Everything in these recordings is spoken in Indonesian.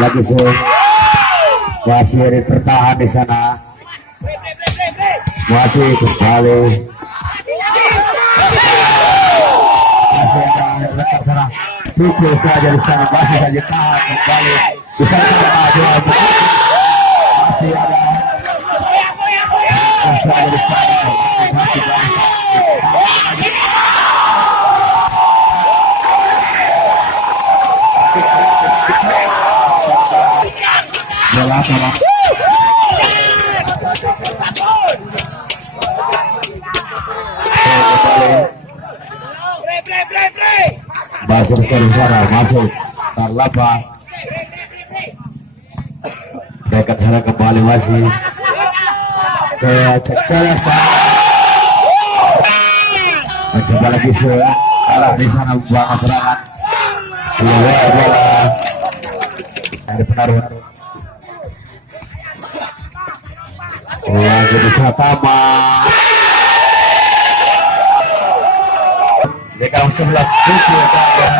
lagi masih bertahan di sana, masih kembali pukul saja di sana, masih saja tahan kembali di sana, masih ada di sana, masih masuk ke suara masuk terlepas dekat sana kembali masih ke kecelakaan coba lagi salah di sana buang serangan bola dari penaruh jadi Pratama dekat 11 pukul saja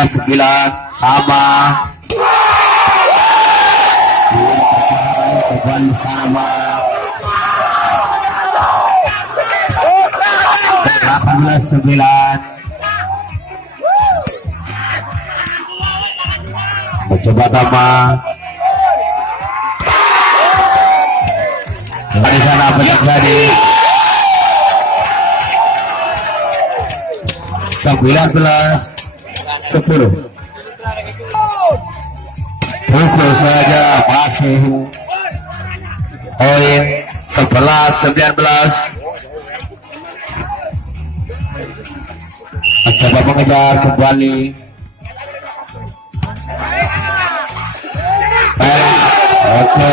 sembilan sama kembali sama 18-9 mencoba Tama di sana apa terjadi 19-10 pukul saja masih poin 11-19 mencoba mengejar kembali oke